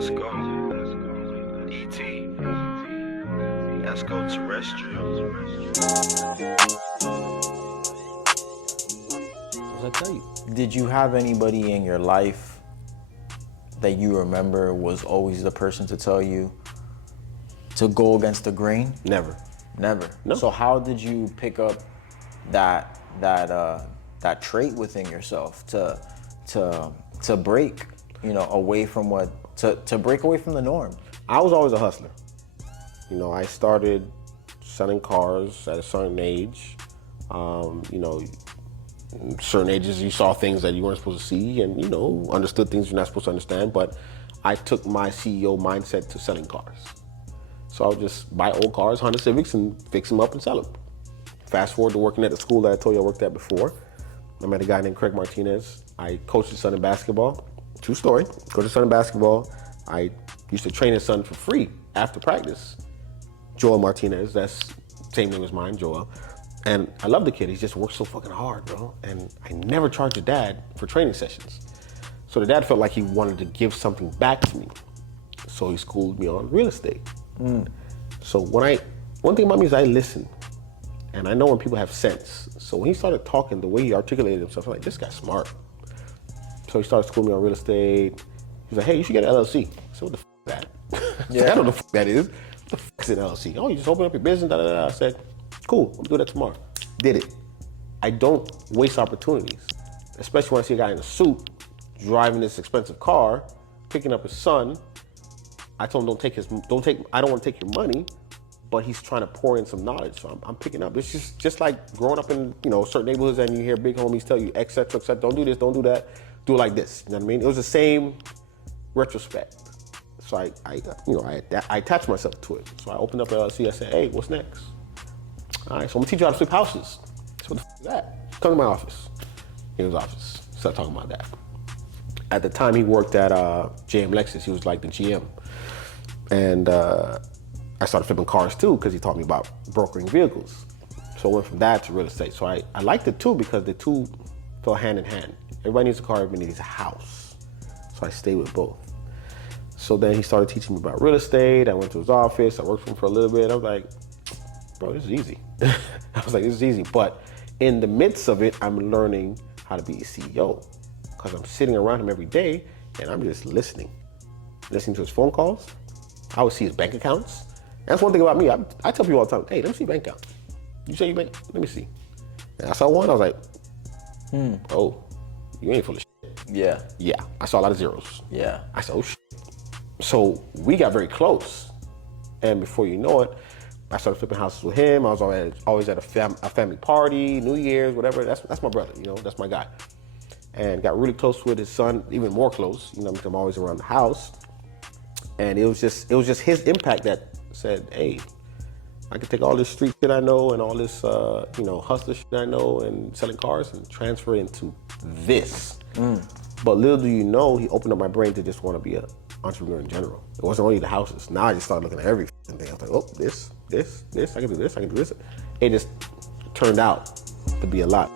Let's go. ET. Let's go terrestrial. What did I tell you? Did you have anybody in your life that you remember was always the person to tell you to go against the grain? Never. Never. No. So how did you pick up that trait within yourself to break, away from to break away from the norm? I was always a hustler. I started selling cars at a certain age. Certain ages you saw things that you weren't supposed to see and, understood things you're not supposed to understand. But I took my CEO mindset to selling cars. So I would just buy old cars, Honda Civics, and fix them up and sell them. Fast forward to working at the school that I told you I worked at before. I met a guy named Craig Martinez. I coached his son in basketball. True story. Coached his son in basketball. I used to train his son for free after practice. Joel Martinez, that's same name as mine, Joel. And I love the kid. He just works so fucking hard, bro. And I never charged a dad for training sessions. So the dad felt like he wanted to give something back to me. So he schooled me on real estate. So one thing about me is I listen. And I know when people have sense. So when he started talking, the way he articulated himself, I'm like, this guy's smart. So he started schooling me on real estate. He's like, hey, you should get an LLC. So what the f is that? Yeah. I don't know what the f that is. What the f is an LLC? Oh, you just open up your business, da da da. I said, cool, I'll do that tomorrow. Did it. I don't waste opportunities, especially when I see a guy in a suit driving this expensive car, picking up his son. I told him I don't want to take your money, but he's trying to pour in some knowledge. So I'm picking up. It's just like growing up in certain neighborhoods and you hear big homies tell you, et cetera, don't do this, don't do that, do it like this. You know what I mean? It was the same retrospect. So I attached myself to it. So I opened up an LLC. I said, hey, what's next? All right, so I'm gonna teach you how to sweep houses. So what the f is that? Come to my office. In his office. Start talking about that. At the time, he worked at JM Lexus. He was like the GM. And I started flipping cars too because he taught me about brokering vehicles. So I went from that to real estate. So I liked it too because the two fell hand in hand. Everybody needs a car, everybody needs a house. So I stayed with both. So then he started teaching me about real estate. I went to his office. I worked for him for a little bit. I was like, bro, this is easy. I was like, this is easy. But in the midst of it, I'm learning how to be a CEO because I'm sitting around him every day and I'm just listening to his phone calls. I would see his bank accounts. And that's one thing about me. I tell people all the time, hey, let me see your bank account. You say your bank? Let me see. And I saw one, I was like, oh, you ain't full of shit. Yeah. Yeah, I saw a lot of zeros. Yeah. I said, oh shit. So we got very close. And before you know it, I started flipping houses with him. I was always at a family party, New Year's, whatever. That's my brother, that's my guy. And got really close with his son, even more close, because I'm always around the house. And it was just his impact that said, hey, I can take all this street shit I know and all this, hustler shit I know and selling cars and transfer it into this. But little do you know, he opened up my brain to just want to be an entrepreneur in general. It wasn't only the houses. Now I just started looking at everything. I was like, oh, this, I can do this, I can do this. It just turned out to be a lot.